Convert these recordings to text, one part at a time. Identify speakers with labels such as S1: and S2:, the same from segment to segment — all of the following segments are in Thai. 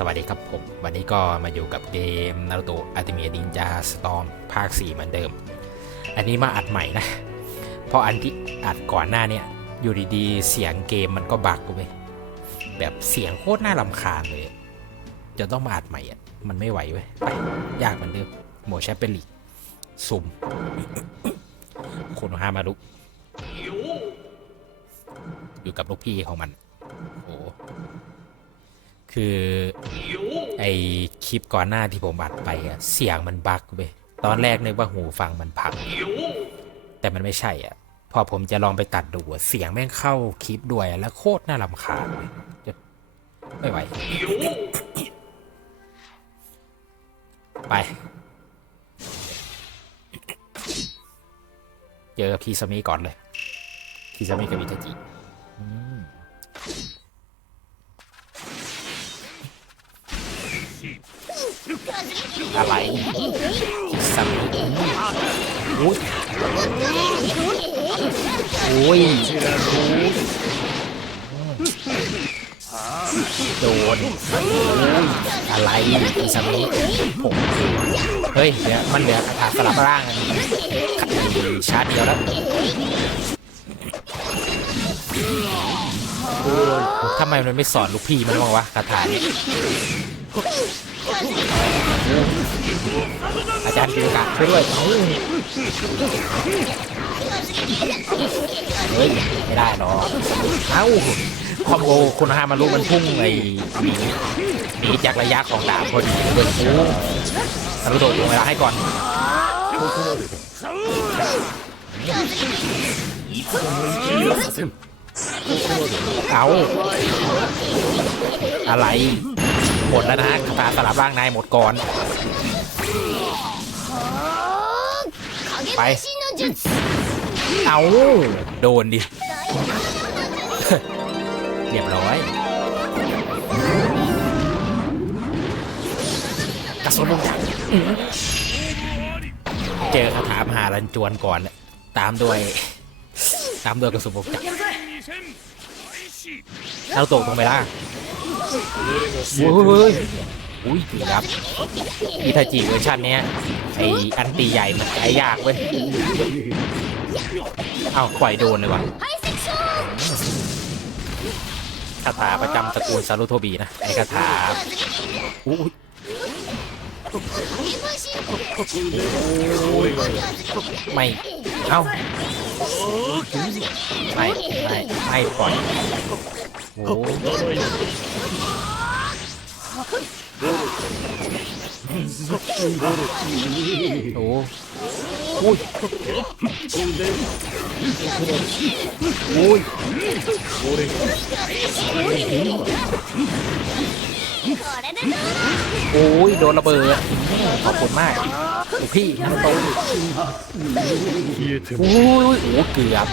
S1: สวัสดีครับผม วันนี้ก็มาอยู่กับเกมนารูโตะอัติเมียดินจาสตอมภาค 4 เหมือนเดิม อันนี้มาอัดใหม่นะ เพราะอันที่อัดก่อนหน้าเนี่ย อยู่ดีๆ เสียงเกมมันก็บักไปแบบเสียงโคตรน่ารำคาญเลย จะต้องมาอัดใหม่อะ มันไม่ไหวเว้ยไปยากเหมือนเดิมโหมดแชปเปอร์ลีกสุ่มคุณฮามารุอยู่กับลูกพี่ของมัน คือไอคลิปก่อนหน้าที่ผมอัดไปอะเสียงมันบั๊กเว้ยตอนแรกนึกว่าหูฟังมันพัง แต่มันไม่ใช่อะ พอผมจะลองไปตัดดูอะเสียงแม่งเข้าคลิปด้วยแล้วโคตรน่ารำคาญเลยจะไม่ไหว ไป เจอพีซามิก่อนเลยพีซามิกับอิตาจิ อะไรสัมโอ้ยโอ้ยโดนอะไรอีสมิผมเฮ้ย เดี๋ยวมันเหลือคาถาสลับร่างอันชาร์จเดียวแล้วโอ้ยทำไมมันไม่สอนลูกพี่มันบ้างวะคาถาเนี่ย อาจารย์กิรกะช่วยด้วยเฮ้ยไม่ได้หรอกเอ้าคอมโบคุณฮามารุมันพุ่งไอ้หนีหนีจากระยะของดาบพอดีเบิร์กูนารุโดดลงเวลาให้ก่อนเอาอะไร หมดแล้วนะคาถาสลับร่างนายหมดก่อน ไป เอาโดนดิ เรียบร้อยกระสุนลงจักรอื้อเจอคาถามหารันจวนก่อนน่ะตามด้วย ตามด้วยกระสุนลงจักร เอาตกตรงไปล่างโอ้ยอุ้ยดีครับอิทาจิเวอร์ชันเนี้ยไออันตีใหญ่มันใช้ยากเว้ยเอ้าปล่อยโดนเลยวะคาถาประจำตระกูลซารุโทบีนะไอคาถาอุ้ยไม่ เอ้า ไม่ไม่ไม่ปล่อยโอ้โหอุ้ยอุ้ยโอ้ยโดนระเบิดขอบคุณมาก ลูกพี่น้ำโตโอ้ยโอ้เกือบ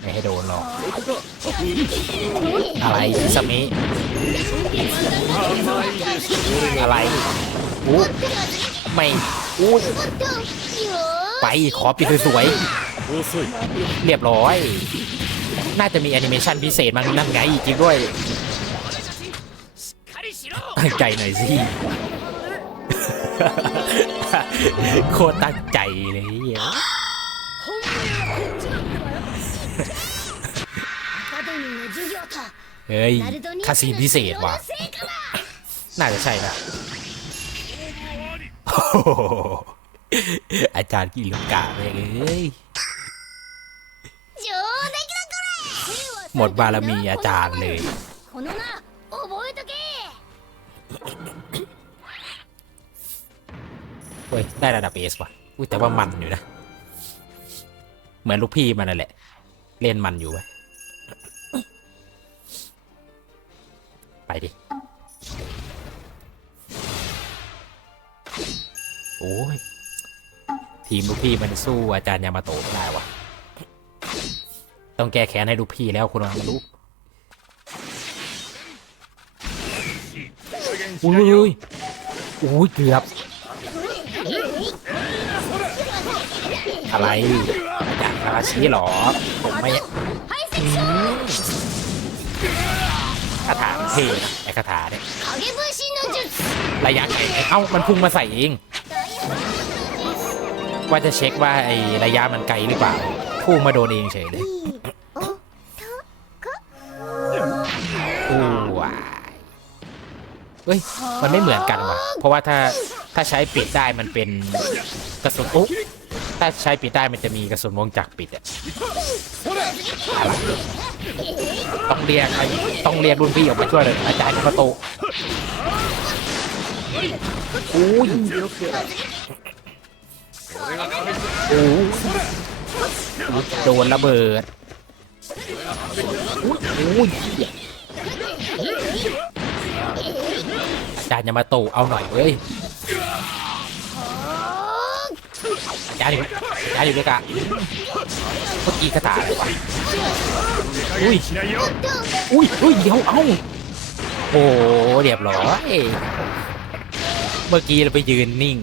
S1: ไม่ให้โดนหรอกอะไรสมิอะไรอู้ไม่อู้ไปขอปิดสวยๆเรียบร้อย น่าจะมีแอนิเมชันพิเศษมันนั่นไงจริงด้วยตั้งใจหน่อยสิ โคตรตั้งใจเลยเยเฮ้ยคาซีนพิเศษว่ะ น่าจะใช่นะอาจารย์กิลกาเลยหมดบารมีอาจารย์เลย เฮ้ยได้ระดับเอสว่ะอุ้ยแต่ว่ามันอยู่นะ เหมือนลูกพี่มันนั่นแหละ เล่นมันอยู่เว้ยไปดิ โอ้ย ทีมลูกพี่มันสู้อาจารย์ยามาโตะไม่ได้วะต้องแก้แค้นให้ลูกพี่แล้วคุณมารู้อุ้ยอุ้ยอุ้ยเกือบ อะไรอยากราชีหรอ ผมไม่คาถาเท่ไอ้คาถาเนี่ยระยะไอลเอ้ามันพุ่งมาใส่เอง ว่าจะเช็คว่าไอ้ระยะมันไกลหรือเปล่าพุ่งมาโดนเองเฉยเลยอู้ว้เฮ้ย มันไม่เหมือนกันว่ะ เพราะว่าถ้าถ้าใช้ปิดได้มันเป็นกระสุนโอ้ ถ้าใช้ปิดได้มันจะมีกระสุนวงจักรปิดอะอะต้องเรียกต้องเรียกรุ่นพี่ออกมาช่วยเลย อาจารย์ประตูอุ้ยโอ้โดนระเบิดอุ้ยอาจารย์ยามาโตเอาหน่อยเว้ย ย้ายอยู่ย้ายอยู่ด้วยกันเมื่อกี้กระตาเลยวะอุ้ยอุ้ยอุ้ยเดี๋ยวเอาโอ้เรียบร้อยเมื่อกี้เราไปยืนนิ่ง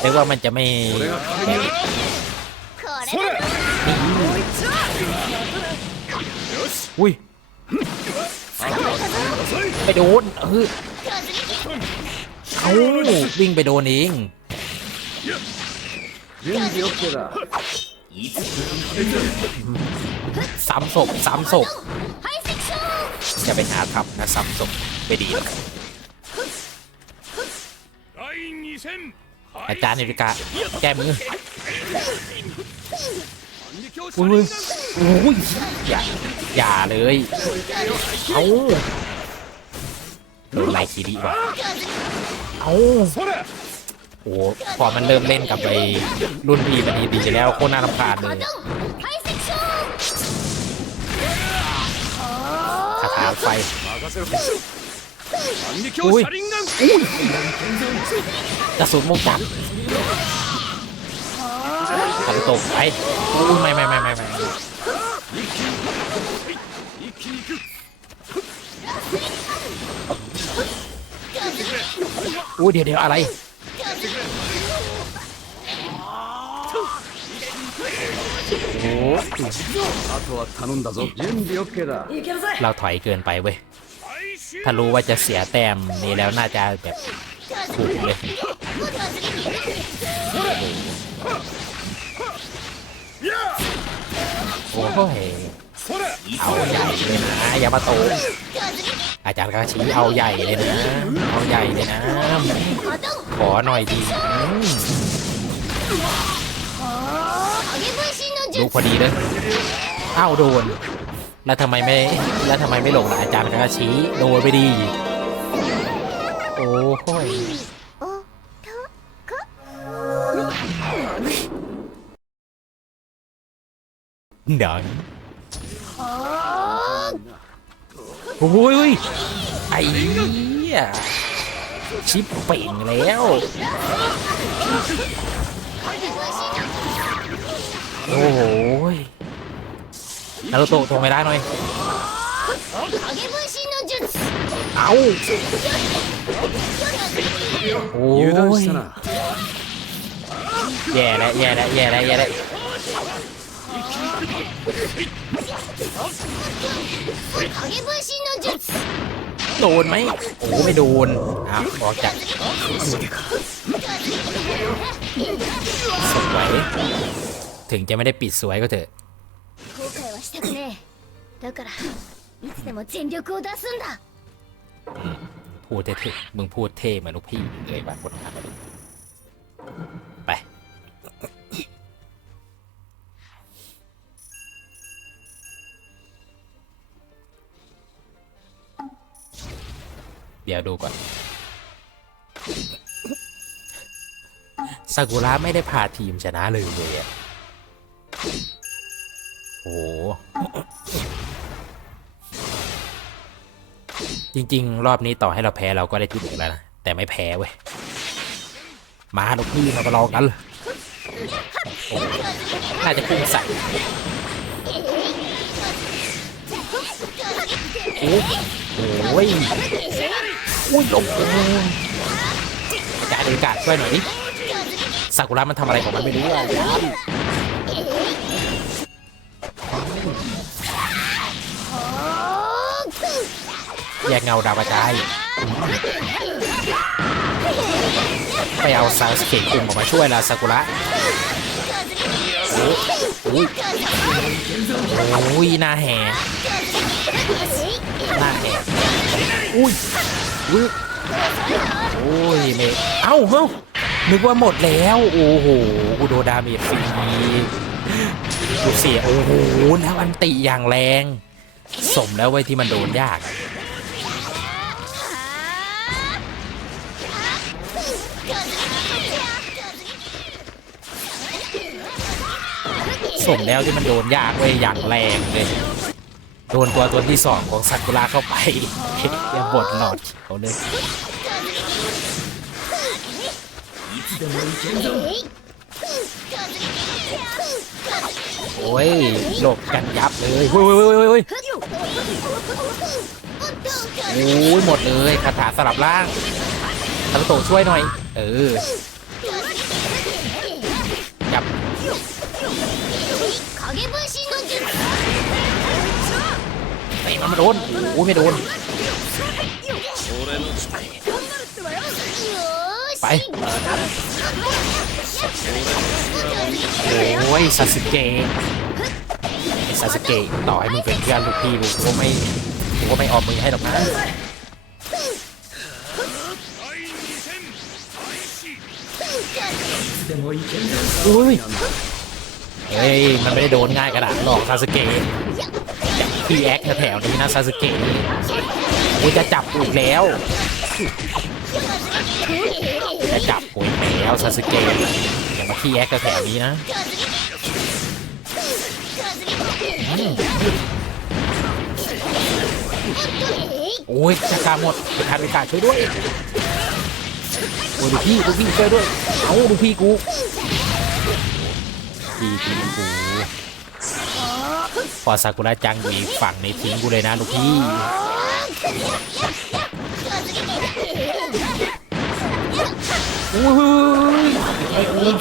S1: แรียว่ามันจะไม่อุ้ยไปโดนเออเขาวิ่งไปโดนเอง
S2: 準備 OK だ
S1: ซ้ำศพซ้ำศพ
S3: 排斥症
S1: จะไปหาทำนะซ้ำศพไปดีหรอก
S4: 第2戦
S1: อาจารย์นิริกาแก้มือ
S4: 反撃を
S1: อุ้ยอุ้ยอย่าอย่าเลย เอาโดนไลคิริว่ะเอา
S4: それ
S1: โ โอ้พอมันเริ่มเล่นกับไอ้รุ่นพี่มันดีดีแล้วโคตรน่ารำคาญเลยคาถาไฟ
S4: อุ้ย
S1: กระสุนมุกจับกระตกไปอุ้ยไม่ไม่ไม่ไม่ไม่อู้เดี๋ยวเดี๋ยวอะไร เราถอยเกินไปเว้ย ถ้ารู้ว่าจะเสียแต้มนี้แล้วน่าจะแบบถูกเลยโอ้โหเอาใหญ่เลยนะยามาโตอาจารย์กาชีเอาใหญ่เลยนะ เอาใหญ่เลยนะ ขอหน่อยดี ลูก
S3: 術
S1: พอดีเลยอ้าวโดน แล้วทำไมไม่แล้วทำไมไม่ลงล่ะอาจารย์กาชี้โดนไปดี โอ้โหยเดี๋ยวโอ้ยไอ้เหี้ยชิปเป่งแล้ว โอ้โหนารูโตะทงไม่ได้น่อยเอาโอ้ยแย่แล้วแย่แล้วแย่แล้วแย่แล้วโดนไหมโอ้ไม่โดนอะออกจากสวย ถึงจะไม่ได้ปิดสวยก็เถอะพูดเท่ๆมึงพูดเท่เหมือนลูกพี่เลยว่ะคนทำไปเดี๋ยวดูก่อนซากุระไม่ได้พาทีมชนะเลยเลยอะ โอ้โห จริง ๆ รอบนี้ต่อให้เราแพ้เราก็ได้ที่หนึ่งแล้วนะ แต่ไม่แพ้เว้ย มาลูกพี่มาประลองกันเลยน่าจะพุ่งใส่โอ้โหโอ้ยอุ้ยลงโอ้ยอาจารย์เดกาช่วยหน่อยดิซากุระมันทำอะไรของมันไม่รู้อะ แยกเงาดาวกระจายไปเอาซาสเกะคุมออกมาช่วยละซากุระโอ้โอ้ยโอ้ยหน้าแหกหน้าแหกอุ้ยอุ้ยโอ้ยเมเอ้าเฮ้านึกว่าหมดแล้ว โอ้โหกูโดนดาเมจฟรีกูเสียโอ้โหแล้วอันติอย่างแรง สมแล้วเว้ที่มันโดนยาก สมแล้วที่มันโดนยากเว้ยอย่างแรงเลย โดนตัวตัวที่สองของซากุระเข้าไปยังบดหลอดเขาเลยโอ้ยหลบกันยับเลยเฮ้ยเฮ้ยเฮ้ยเฮ้ยเฮ้ยโอ้ยหมดเลยคาถาสลับล่างทารุโตช่วยหน่อย เออจับไฮ้ยมัมาโดนโอ้ยไม่โดน ไปโอ้ยซาสึเกะซาสึเกะต่อให้มึงเป็นเพื่อนลูกพี่มึงก็ไม่ก็ไม่ออกมือให้หรอกนะ อุ้ยเฮ้ย มันไม่ได้โดนง่ายกระดหรอกซาสึเกะพี่แอคแถวนี้นะซาสึเกะกูจะจับกูอีกแล้ว จะจับกูอีกแล้วซาสึเกะอย่ามาพี่แอคแถวนี้นะโอ้ยจะกาหมดไปทานไปกาช่วยด้วย โอ้ดูพี่ดูพี่เจอด้วย เอาดูพี่กูพี่พี่กูพอสากุระจังอีฝั่งในทิ้งกูเลยนะลูกพี่โอุ้ยไอ้อุ้ย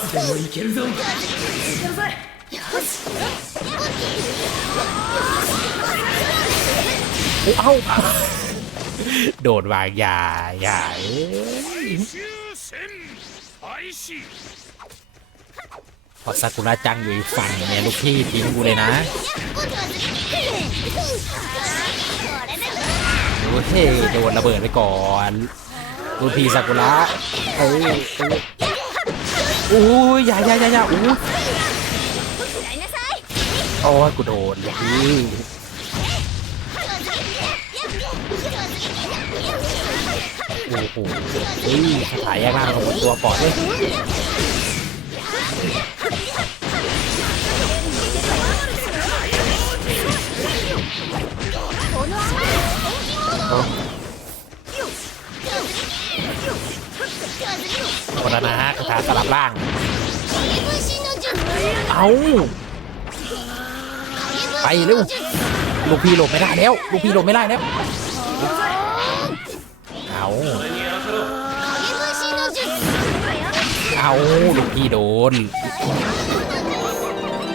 S1: เอ้าโดดวางยายาเอ้ย พอซากุระจังอยู่อีกฝั่งเนี่ยลูกพี่ทิ้งกูเลยนะโอ้เฮ้ยโดนระเบิดไปก่อนลูกพี่ซากุระเอ้ยเอ้ยโอ้ยอย่าอย่าอย่าอย่าโอ้ยโอ้ยกูโดนลูกพี่ โอ้โหนี่คาถาแยกร่างของตัวปอดเลยคนละนะฮะคาถาสลับร่าง เอาไปเร็วลูกพี่หลบไม่ได้แล้ว ลูกพี่หลบไม่ได้แล้ว เอาเอาลูกพี่โดน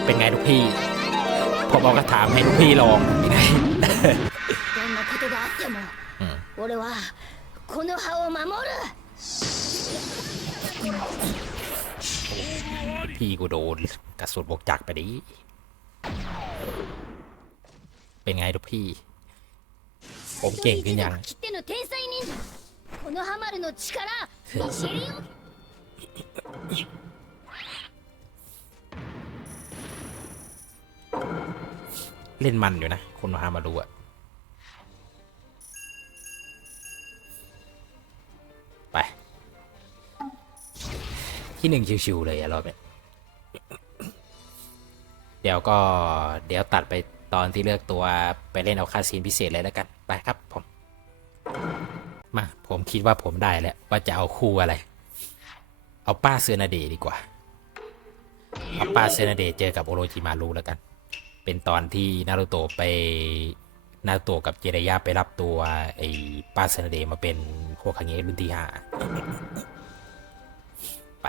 S1: เป็นไงลูกพี่ ผมเอากระถามให้ลูกพี่ลองเป็นไงพี่กูโดนกระสุนบกจักไปดิ เป็นไงลูกพี่ ผมเก่งขึ้นยัง
S3: このハマるの力見知りよ
S1: เล่นมันอยู่นะ คนมาหามาดูอะไป ที่หนึ่งชิวๆเลยอะรอบเนี้ยเดี๋ยวก็เดี๋ยวตัดไปตอนที่เลือกตัวไปเล่นเอาคาซีนพิเศษเลยแล้วกัน ไปครับผม มา ผม คิดว่าผมได้แล้วว่าจะเอาคู่อะไร เอาป้าเซนาเดดีกว่าเอาป้าเซนาเดเจอกับโอโรจิมารุแล้วกัน เป็นตอนที่นารุโตะไปนารุโตะกับเจไดยาไปรับตัวไอ้ป้าเซนาเดมาเป็นโคคังเงรุ่นที่ห้าไป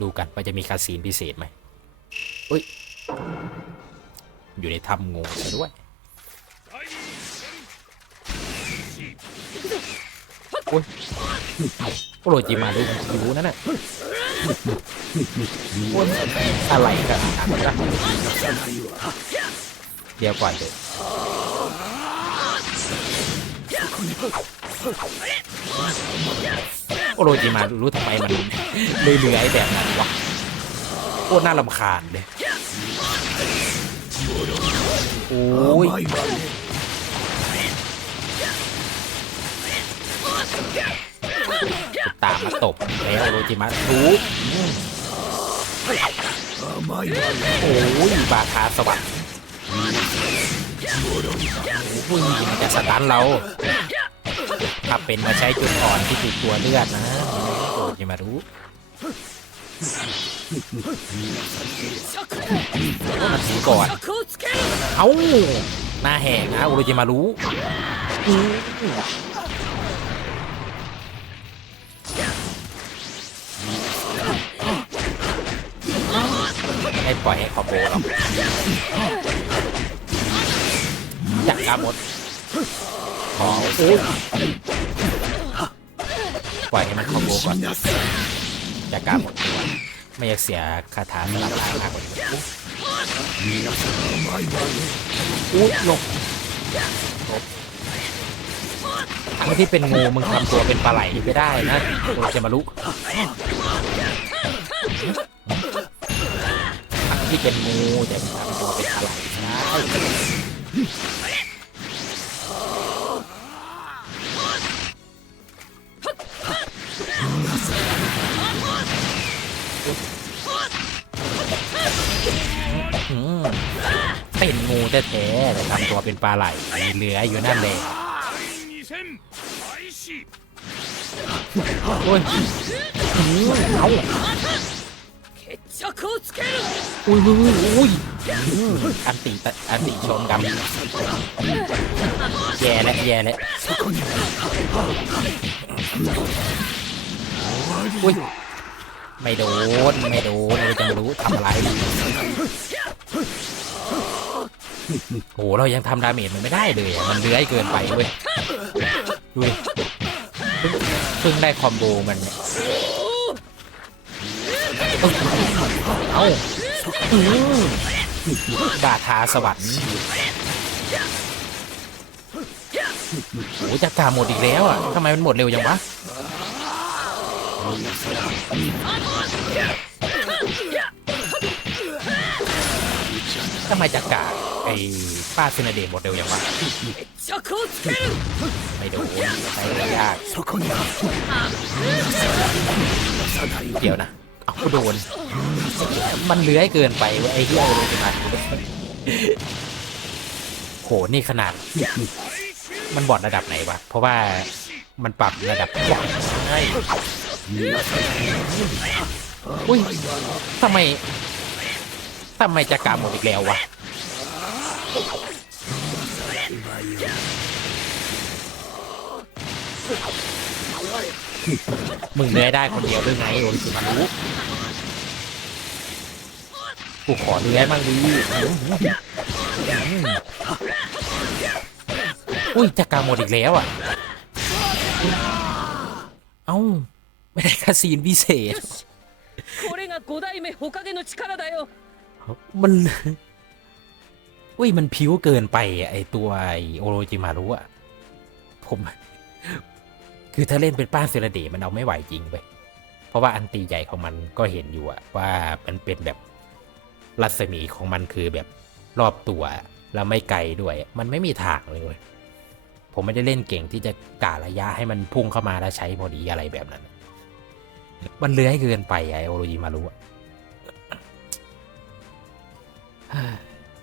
S1: ดูกันว่าจะมีคาสีนพิเศษไหมอุ้ย อยู่ในถ้ำงูด้วย อ้ยโอโรจิมารู้รู้นั่นน่ะอะไรกันเดี๋ยวก่อนเถอะโอโรจิมารู้ทำไมมันเลื่อยๆแบบนั้นวะโคตรน่ารำคาญเลยโอ้ย ตามมาตบแล้วโรจิมะรู้โอ้ยบาคาสวัสดิ์ผู้หญิงจะสตันเรา ถ้าเป็นมาใช้จุดอ่อนที่ติดตัวเลือดนะโรจิมะรู้มาถึงก่อน เอ้าหน้าแหงนะโรจิมะรู้ ปล่อยให้คอมโบหรอกจักกาหมดขอโอ้ยปล่อยให้มันคอมโบก่อนจักกาหมดตัวไม่อยากเสียคาถาสลับล่างมากกว่านี้อุ้ยลงทั้งที่เป็นงูมึงทำตัวเป็นปลาไหลไม่ได้นะโอจะมาลุทั้ง ที่เป็นงูแต่ทำตัวเป็นอะไรได้เป็นงูแท้ๆแต่ทำตัวเป็นปลาไหลมีเหลืออยู่นั่นเลยโอ้ยเอา อุ้ยอุ้ยอุ้ยอันติตะอันติชนกันแย่แล้วแย่แล้วอุ้ยไม่โดน ไม่โดนเราจะไม่รู้ทำอะไรโอ้เรายังทำดาเมจมันไม่ได้เลยมันเลื้อยเกินไปเว้ยดูเพิ่งได้คอมโบมันเนี่ยเอ้า บาทาสวรรค์โอ้จะกรกาหมดอีกแล้วอะทำไมมันหมดเร็วยังวะทำไมจะกรกาไอ้ป้าซินาเดหมดเร็วยังวะไม่โดนไม่ยากเดี๋ยวนะ เอาโดน มันเลื้อยเกินไปว้ยไอ้เหี้ยเลยจะมาโหนี่ขนาด มันบอดระดับไหนวะ เพราะว่ามันปรับระดับใหญ่อุ้ยทำไมทำไมจะกาหมดอีกแล้ววะ มึงเนื้อได้คนเดียวด้วยไงโอนสุมารุกูขอเนื้อมั่งดิอุ้ยจะกลารหมดอีกแล้วอะ เอ้า ไม่ได้คาซีนพิเศษมันอุ้ยมันผิวเกินไปไอตัวโอโรจิมารุอะผม คือถ้าเล่นเป็นป้าเซรเดมันเอาไม่ไหวจริงไปเพราะว่าอันตีใหญ่ของมันก็เห็นอยู่อะว่ามันเป็นแบบรัศมีของมันคือแบบรอบตัวแล้วไม่ไกลด้วย มันไม่มีทางเลย ผมไม่ได้เล่นเก่งที่จะกะระยะให้มันพุ่งเข้ามาแล้วใช้พอดีอะไรแบบนั้น มันเลื้อยเกินไปไอโอโรจิมารุอะ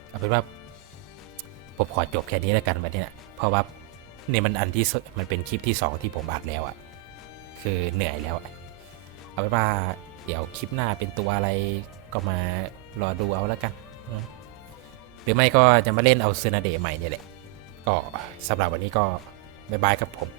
S1: เอาเป็นว่าผมขอจบแค่นี้แล้วกันวันนี้นะเพราะว่า เนี่ยมันอันที่มันเป็นคลิปที่สองที่ผมอัดแล้วอะ่ะ คือเหนื่อยแล้วอะเอาเป็นว่าเดี๋ยวคลิปหน้าเป็นตัวอะไรก็มารอดูเอาแล้วกัน หรือไม่ก็จะมาเล่นเอาเซนาเดใหม่เนี่ยแหละ ก็สำหรับวันนี้ก็บ๊ายบายครับผม